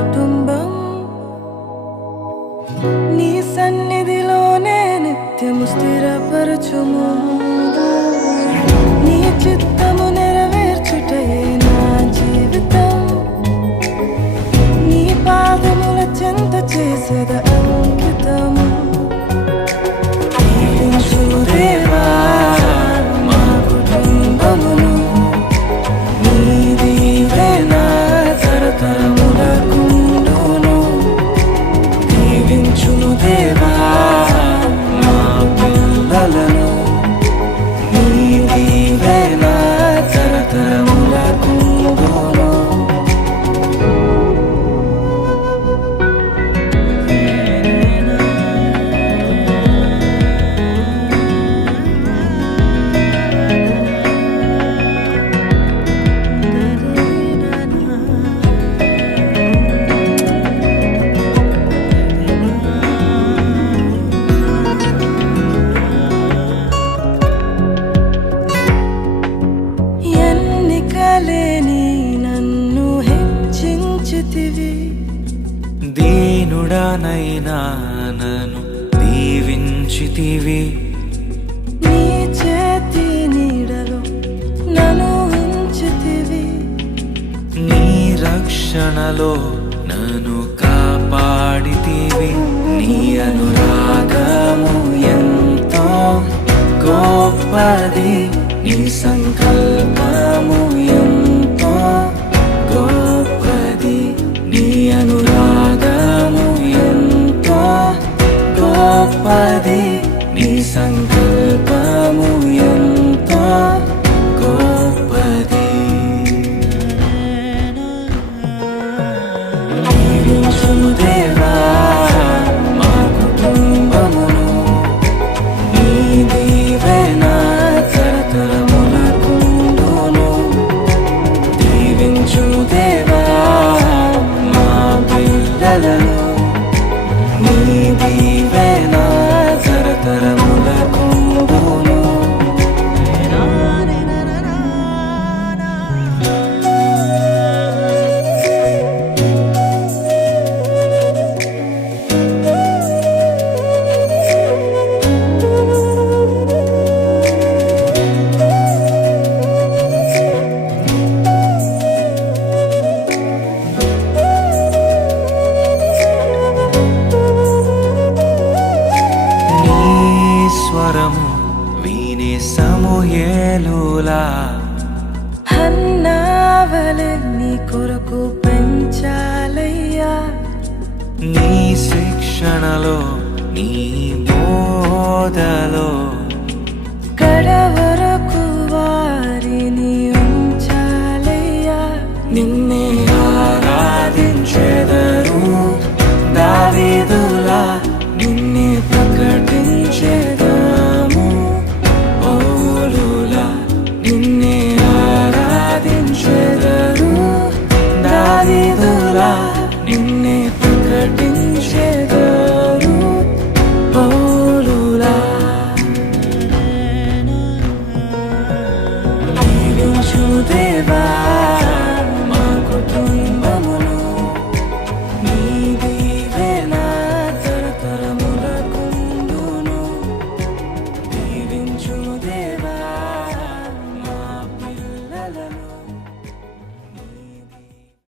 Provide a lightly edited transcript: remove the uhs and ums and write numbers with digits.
కుటుంబం నీ సన్నిధిలోనే నిత్యము స్థిరపరచుము నీ చిత్తము నెరవేర్చుటయే నా జీవితం నీ పాదముల చెంత చేసేద అంకితము దేవా మా కుటుంబమును నీ దీవెన తరతరములకుండును దీవించును దేవా మా పిల్లలను నీ దీవెన తరతరములకుండును ఎన్నికలేని నన్ను హెచ్చించితివి దీనుడనైనా నన్ను దీవించితివి నీ చేతి నీడలో నన్ను ఉంచితివి నీ రక్షణలో నన్ను కాపాడితివి నీ అనురాగము ఎంతో గొప్పది నీ సంకల్పము ఎంతో గొప్పది నీ అనురాగము ఎంతో గొప్పది నీ సంకల్పము ఎంతో గొప్పది దీవించుము దేవా మా కుటుంబమును నీ దీవెన తరతరములకుండును దీవించుము దేవా మా పిల్లలను నీ దీవెన తరతరములకుండును స్వరము వినే సమూయేలులా హన్నావలె నీ కొరకు పెంచాలయ్యా నీ శిక్షణలో నీ బోధలో